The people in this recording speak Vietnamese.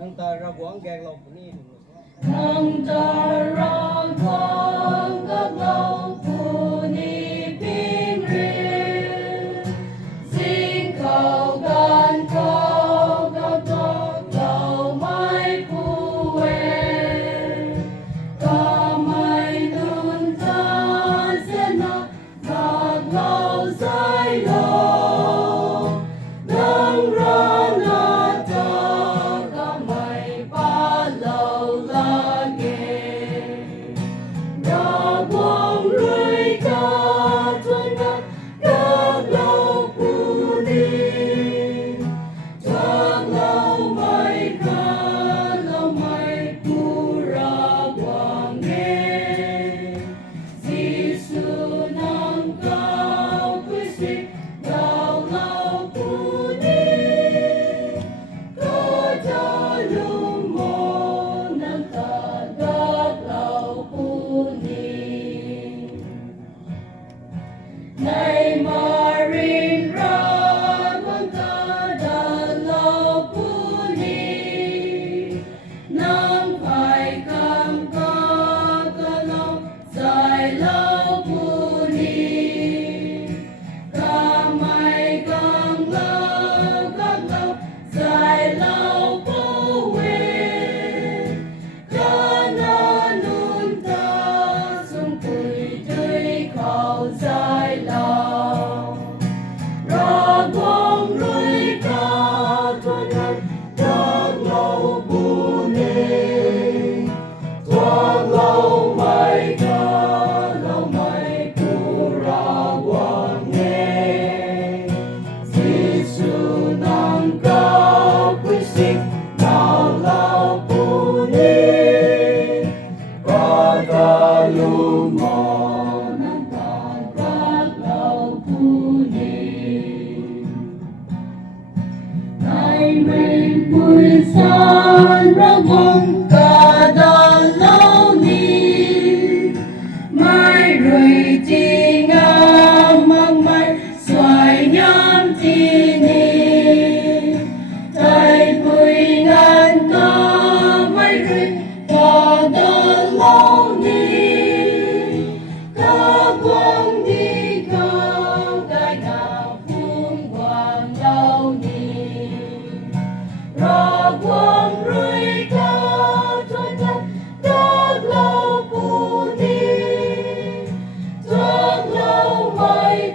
nâng ta ra quán gàng lộc ni nâng ta ra quán các lâu phù ni pin riêng xin cầu gan cầu các cầu mai phù về cả mai nun ta sẽ nói các lâu dài lâu nâng ra na ta cả mai ba lâu la nghe ra quang lưới ca tuân ngắt các lâu phù đi các lâu mai phù ra quang nghe Giêsu nâng cao quý sĩ đạo lâu phù đi có cha lưu mô nâng ta các lâu phù đi này Marin ra con ta đã lâu phù đi nâng phải cầm các lâu dài lâu phù đi cả mai càng lâu các lâu dài lâu phù về cả na nun ta sung cùi chơi khảo dài lâu ra quang lưới ca thuần ngắt các lâu phù ni các lâu mai phù ra quang nghe Giêsu nâng cao quý sĩ đạo lâu phù ni có ta lưu mô nâng ta các lâu phù ni này mình vui san ra quang cả đạo lâu ni mai rồi chi ngam mang mai xoài nhám chi ni tay vui ngàn ta mai rồi cả đạo lâu ni các quang đi cao cái nào phương quang lâu ni ra quang rồi cao thuần ngắt các lâu phù đi các lâu mai